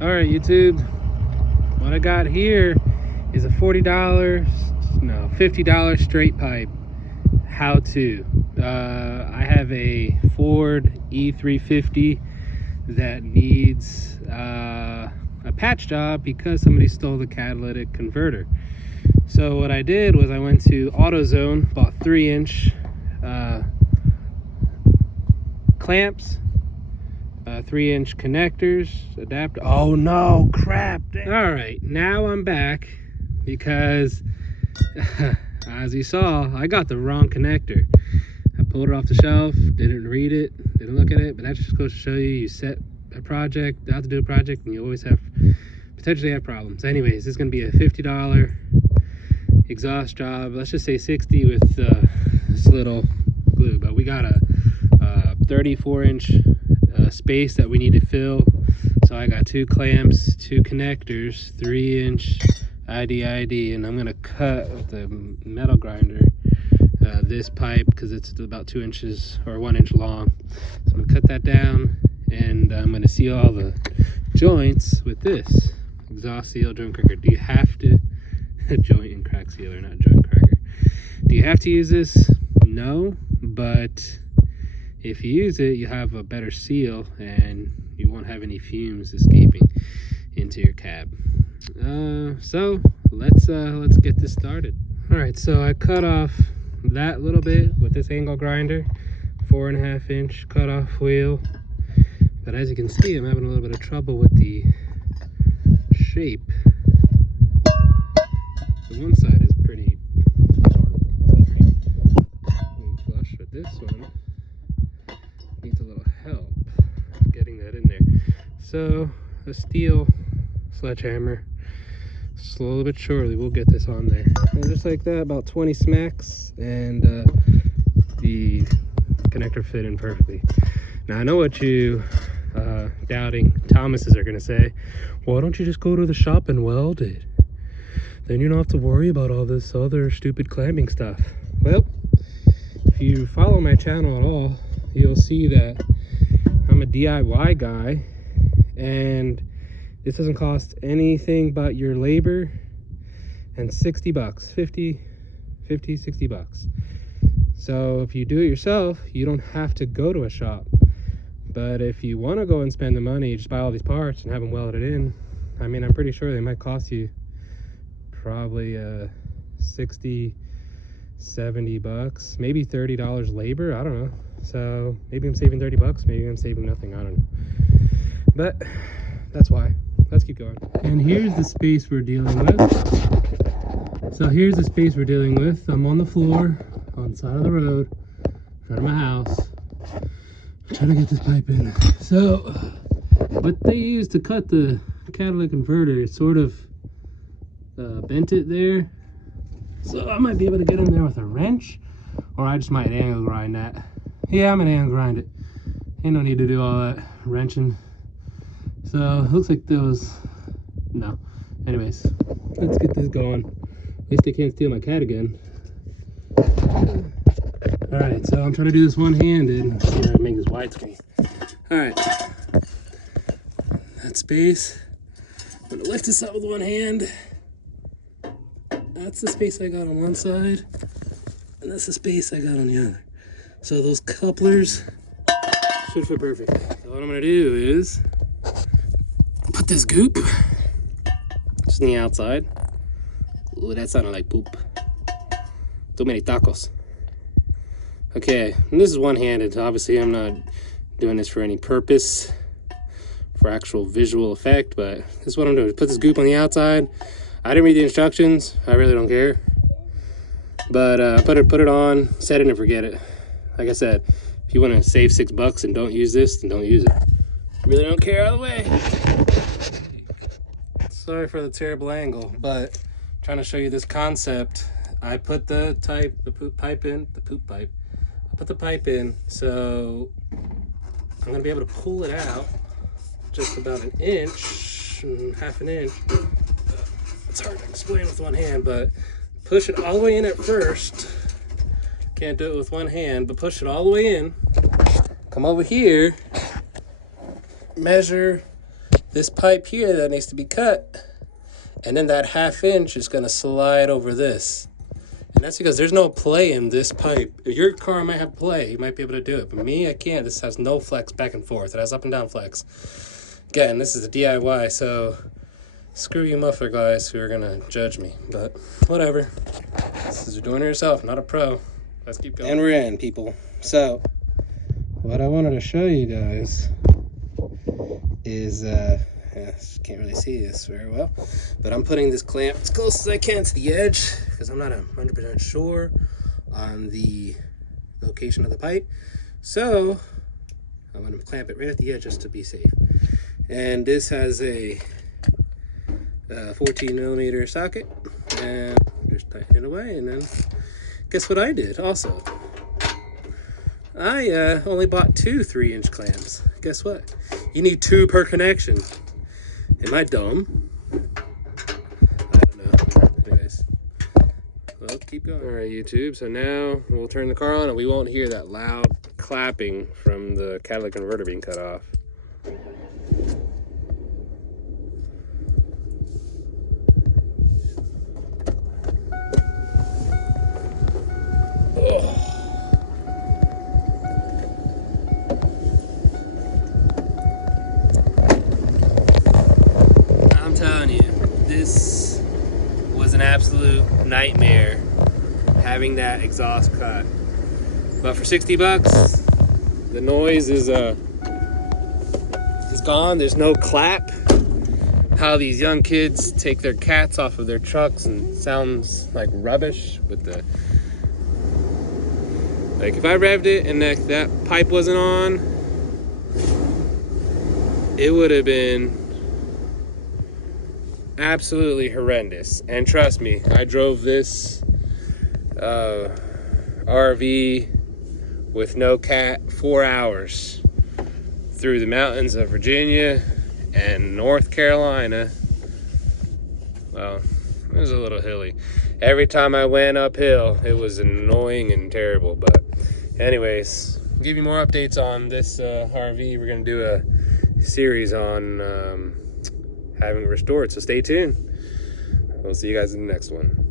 All right, YouTube, what I got here is a $50 straight pipe. How to. I have a Ford E350 that needs a patch job because somebody stole the catalytic converter. So what I did was I went to AutoZone, bought 3-inch clamps, 3-inch connectors, adapter. Oh no, crap. All right, now I'm back because as you saw, I got the wrong connector. I pulled it off the shelf, didn't read it, didn't look at it, but that just goes to show you set a project, out to do a project, and you always potentially have problems. Anyways, this is gonna be a $50 exhaust job. Let's just say 60 with this little glue, but we got a 34-inch space that we need to fill. So I got 2 clamps, 2 connectors, 3-inch ID, and I'm gonna cut with the metal grinder this pipe because it's about 2 inches or 1 inch long. So I'm gonna cut that down, and I'm gonna seal all the joints with this exhaust seal joint cracker. Do you have to joint and crack sealer, not joint cracker? Do you have to use this? No, but if you use it, you have a better seal and you won't have any fumes escaping into your cab. So let's get this started. All right, so I cut off that little bit with this angle grinder, 4.5-inch cutoff wheel. But as you can see, I'm having a little bit of trouble with the shape. The one side is pretty flush, but this one needs a little help getting that in there. So a steel sledgehammer, slowly but surely we'll get this on there, and just like that, about 20 smacks, and the connector fit in perfectly. Now I know what you doubting Thomases are gonna say. Why don't you just go to the shop and weld it? Then you don't have to worry about all this other stupid clamping stuff. Well, if you follow my channel at all, you'll see that I'm a DIY guy, and this doesn't cost anything but your labor and 60 bucks, 50, 60 bucks. So if you do it yourself, you don't have to go to a shop. But if you want to go and spend the money, just buy all these parts and have them welded in. I mean, I'm pretty sure they might cost you probably 60, 70 bucks, maybe $30 labor. I don't know. So maybe I'm saving 30 bucks, maybe I'm saving nothing, I don't know. But that's why. Let's keep going. And here's the space we're dealing with. So here's the space we're dealing with. I'm on the floor, on the side of the road, in front of my house, trying to get this pipe in. So what they use to cut the catalytic converter is sort of bent it there. So I might be able to get in there with a wrench, or I just might angle grind that. Yeah, I'm gonna angle grind it. Ain't no need to do all that wrenching. So it looks like those, no. Anyways, let's get this going. At least they can't steal my cat again. All right, so I'm trying to do this one-handed. See how I make this widescreen. All right, that space. I'm gonna lift this up with one hand. That's the space I got on one side, and that's the space I got on the other. So those couplers should fit perfect. So what I'm gonna do is put this goop just on the outside. Ooh, that sounded like poop. Too many tacos. Okay, and this is one-handed. Obviously, I'm not doing this for any purpose, for actual visual effect, but this is what I'm doing. Put this goop on the outside. I didn't read the instructions. I really don't care. But put it on, set it and forget it. Like I said, if you want to save $6 and don't use this, then don't use it. Really don't care either way. Sorry for the terrible angle, but I'm trying to show you this concept. I put the poop pipe in, I put the pipe in, so I'm gonna be able to pull it out just about an inch, half an inch. It's hard to explain with one hand, but push it all the way in at first. Can't do it with one hand, but push it all the way in. Come over here, measure this pipe here that needs to be cut, and then that 1/2 inch is going to slide over this. And that's because there's no play in this pipe. Your car might have play, you might be able to do it, but me, I can't. This has no flex back and forth. It has up and down flex. Again, this is a DIY, so screw you muffler guys who are going to judge me, but whatever. This is you're doing it yourself, not a pro. Let's keep going. And we're in, people. So, what I wanted to show you guys is, can't really see this very well, but I'm putting this clamp as close as I can to the edge because I'm not 100% sure on the location of the pipe. So, I'm going to clamp it right at the edge just to be safe. And this has a 14mm socket, and just tighten it away. And then guess what I did also? I only bought 2 3-inch clamps. Guess what? You need 2 per connection. Am I dumb? I don't know. Anyways, well, keep going. All right, YouTube. So now we'll turn the car on, and we won't hear that loud clapping from the catalytic converter being cut off. I'm telling you, this was an absolute nightmare having that exhaust cut. But for 60 bucks, the noise is gone. There's no clap. How these young kids take their cats off of their trucks and sounds like rubbish with the, like if I revved it and that pipe wasn't on, it would have been absolutely horrendous. And trust me, I drove this RV with no cat 4 hours through the mountains of Virginia and North Carolina. Well, it was a little hilly. Every time I went uphill, it was annoying and terrible. But anyways, I'll give you more updates on this RV. We're gonna do a series on having it restored, so stay tuned. We'll see you guys in the next one.